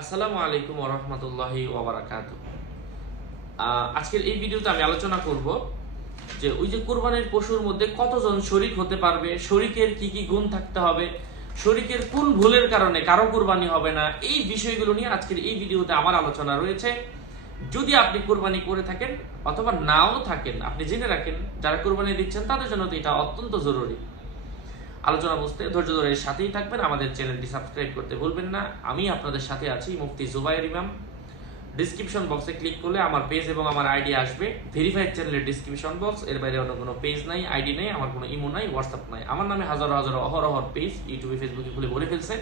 আসসালামু আলাইকুম ওরহমতুল্লাহি ওবরাকাত আজকের এই ভিডিওতে আমি আলোচনা করব যে ওই যে কোরবানির পশুর মধ্যে কতজন শরিক হতে পারবে, শরিকের কি কি গুণ থাকতে হবে, শরিকের কোন ভুলের কারণে কারও কোরবানি হবে না, এই বিষয়গুলো নিয়ে আজকের এই ভিডিওতে আমার আলোচনা রয়েছে। যদি আপনি কোরবানি করে থাকেন অথবা নাও থাকেন, আপনি জেনে রাখেন যারা কোরবানি দিচ্ছেন তাদের জন্য তো এটা অত্যন্ত জরুরি। আলোচনা বুঝতে ধৈর্য ধরে সাথেই থাকবেন। আমাদের চ্যানেলটি সাবস্ক্রাইব করতে ভুলবেন না। আমি আপনাদের সাথে আছি মুফতি জুবাইর ইমাম। ডিসক্রিপশন বক্সে ক্লিক করলে আমার পেজ এবং আমার আইডি আসবে। ভেরিফাইড চ্যানেলের ডিসক্রিপশন বক্স এর বাইরে অন্য কোনো পেজ নাই, আইডি নেই, আমার কোনো ইমো নাই হোয়াটসঅ্যাপ নাই। আমার নামে হাজারো হাজারো অহরহর পেজ ইউটিউবে ফেসবুকে খুলে ভরে ফেলছে,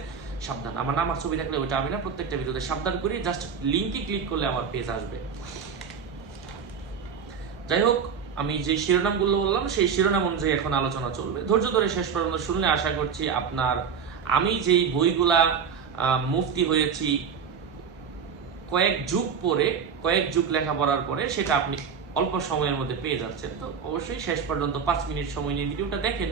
সাবধান। আমার নাম আর ছবি থাকলে ওটা আমি না, প্রত্যেকটা ভিডিওতে সাবধান করি। জাস্ট লিঙ্কে ক্লিক করলে আমার পেজ আসবে। যাই হোক আমি যে শিরোনামগুলো বললাম, সেই শিরোনাম অনুযায়ী এখন আলোচনা চলবে। ধৈর্য ধরে শেষ পর্যন্ত শুনলে আশা করছি আপনার, আমি যেই বইগুলা মুফতি হয়েছি কয়েক যুগ পরে, কয়েক যুগ লেখাপড়ার পরে, সেটা আপনি অল্প সময়ের মধ্যে পেয়ে যাচ্ছেন। তো অবশ্যই শেষ পর্যন্ত পাঁচ মিনিট সময় নিয়ে ভিডিওটা দেখেন।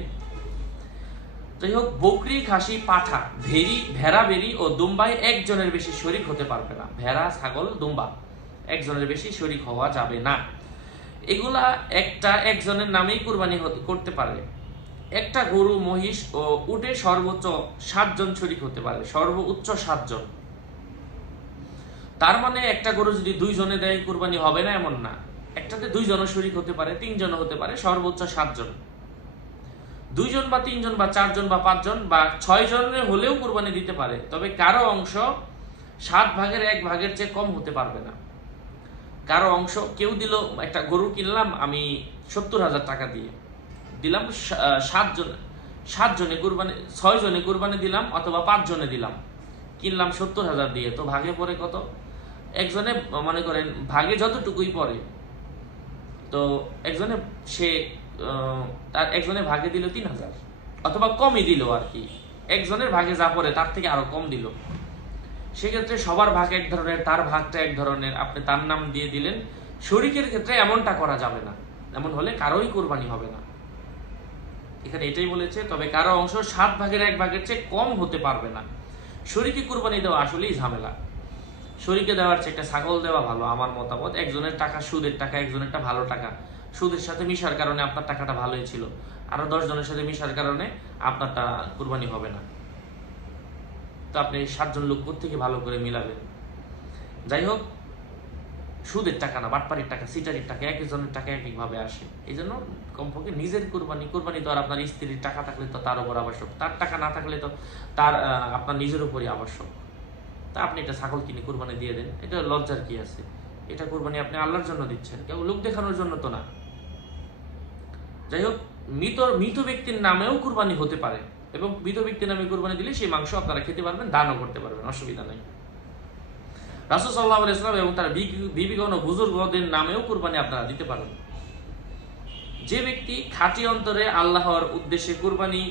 যাই হোক, বকরি, খাসি, পাঠা ভেরি ভেড়া বেরি ও দুম্বাই একজনের বেশি শরিক হতে পারবে না। ভেড়া, ছাগল, দুম্বা, একজনের বেশি শরিক হওয়া যাবে না। এগুলা একটা একজনের নামেই কুরবানি করতে পারে একটা গরু, মহিষ ও উটে সর্বোচ্চ সাতজন শরিক হতে পারে সর্বোচ্চ সাতজন। তার মানে একটা গরু যদি দুইজনে দেয়, কুরবানি হবে না এমন না। একটাতে দুইজনও শরিক হতে পারে তিনজন হতে পারে, সর্বোচ্চ সাতজন। দুইজন বা তিনজন বা চারজন বা পাঁচজন বা ছয় জনের হলেও কুরবানি দিতে পারে, তবে কারও অংশ সাত ভাগের এক ভাগের চেয়ে কম হতে পারবে না। কারও অংশ, কেউ দিল, একটা গরু কিনলাম, আমি সত্তর হাজার টাকা দিয়ে। দিলাম সাতজন সাত জনে কুরবানি, ছয় জনে কুরবানি দিলাম, অথবা পাঁচ জনে দিলাম। কিনলাম সত্তর হাজার দিয়ে, তো ভাগে পড়ে কত? একজনে, মনে করেন, ভাগে যতটুকুই পড়ে, তো একজনে সে তার, একজনে ভাগে দিল তিন হাজার, অথবা কমই দিল আর কি। একজনের ভাগে যা পড়ে, তার থেকে আরও কম দিল। সেক্ষেত্রে সবার ভাগ এক ধরনের, তার ভাগটা এক ধরনের। আপনি তার নাম দিয়ে দিলেন। শরিকের ক্ষেত্রে এমনটা করা যাবে না। এমন হলে কারোই কোরবানি হবে না। এখানে এটাই বলেছে, তবে কারও অংশ সাত ভাগের এক ভাগের চেয়ে কম হতে পারবে না। শরিকে কোরবানি দেওয়া আসলেই ঝামেলা। শরিকে দেওয়ার চেয়ে একটা ছাগল দেওয়া ভালো, আমার মতামত। একজনের টাকা সুদের টাকা, একজনেরটা ভালো টাকা। সুদের সাথে মিশার কারণে আপনার টাকাটা ভালোই ছিল। আরও দশ জনের সাথে মিশার কারণে আপনারটা কোরবানি হবে না। তো আপনি সাতজন লোক থেকে ভালো করে মিলাবেন? যাই হোক, সুদের টাকা না বাটপাড়ির টাকা, সিটারির টাকা এক একজনের টাকা এক একভাবে আসে। এই জন্য কমপক্ষে নিজের কোরবানি কোরবানি তো আর আপনার স্ত্রীর টাকা থাকলে তো তার উপর আবশ্যক, তার টাকা না থাকলে তো তার আপনার নিজের উপরই আবশ্যক। তা আপনি একটা ছাগল কিনে কোরবানি দিয়ে দেন, এটা লজ্জার কি আছে? এটা কোরবানি আপনি আল্লাহর জন্য দিচ্ছেন, কেউ লোক দেখানোর জন্য তো না। যাই হোক, মৃত মৃত ব্যক্তির নামেও কুরবানি হতে পারে। এবং মৃত ব্যক্তির নামে কুরবানি দিলে সেই মাংস আপনারা খেতে পারবেন, দানও করতে পারবেন, অসুবিধা নেই। রাসুল সাল্লাহ ইসলাম এবং তার বিবিগণ বুজুর্গদের নামেও কুরবানি আপনারা দিতে পারেন। যে ব্যক্তি খাঁটি অন্তরে আল্লাহর উদ্দেশ্যে কুরবানি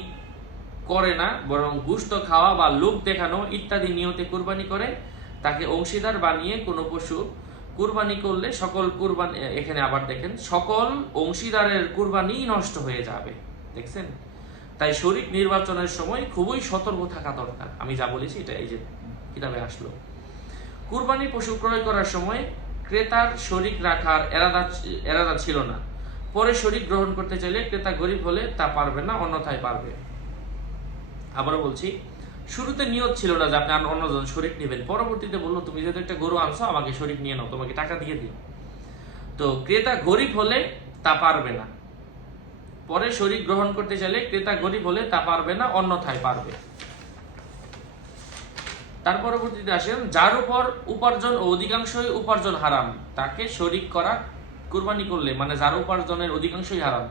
করে না, বরং গুস্ত খাওয়া বা লোক দেখানো ইত্যাদি নিয়তে কুরবানি করে, তাকে অংশীদার বানিয়ে কোনো পশু কুরবানি করলে সকল কুরবানি এখানে আবার দেখেন, সকল অংশীদারের কুরবানি নষ্ট হয়ে যাবে। দেখছেন? তাই শরিক নির্বাচনের সময় খুবই সতর্ক থাকা দরকার। আমি যা বলেছি, এটা এই যে কিতাবে আসলো। কুরবানি পশু ক্রয় করার সময় ক্রেতার শরিক রাখার এরাদা এরাদা ছিল না। পরে শরিক গ্রহণ করতে চাইলে ক্রেতা গরিব হলে তা পারবে না, অন্যথায় পারবে। আবারও বলছি, শুরুতে নিয়ত ছিল না যে আপনি অন্যজন শরিক নেবেন। পরবর্তীতে বলল, তুমি যেহেতু একটা গরু আনছো, আমাকে শরিক নিয়ে নাও, তোমাকে টাকা দিয়ে দিই। তো ক্রেতা গরিব হলে তা পারবে না। পরে শরিক গ্রহণ করতে চাইলে ক্রেতা গরিব হলে তা পারবে না, অন্যথায় পারবে। তার পরবর্তীতে আসেন, যার উপর উপার্জন ও অধিকাংশই উপার্জন হারাম, তাকে শরিক করা কুরবানি করলে মানে যার উপার্জনের অধিকাংশই হারাম,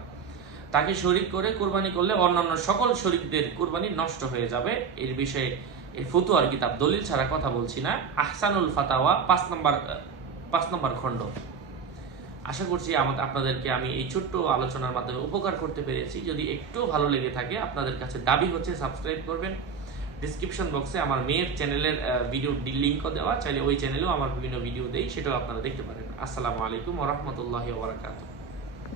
তাকে শরিক করে কুরবানি করলে অন্যান্য সকল শরিকদের কুরবানি নষ্ট হয়ে যাবে। এর বিষয়ে এই ফতুয়ার কিতাব, দলিল ছাড়া কথা বলছি না। আহসানুল ফাতাওয়া, পাঁচ নম্বর পাঁচ নম্বর খণ্ড। আশা করছি আমাদের আপনাদেরকে আমি এই ছোট্ট আলোচনার মাধ্যমে উপকার করতে পেরেছি। যদি একটু ভালো লেগে থাকে, আপনাদের কাছে দাবি হচ্ছে সাবস্ক্রাইব করবেন। ডিসক্রিপশন বক্সে আমার মেয়ের চ্যানেলের ভিডিও লিঙ্কও দেওয়া। চাইলে ওই চ্যানেলেও আমার বিভিন্ন ভিডিও দেই, সেটাও আপনারা দেখতে পারেন। আসসালামু আলাইকুম রহমতুল্লাহ ওবরাকাতুহ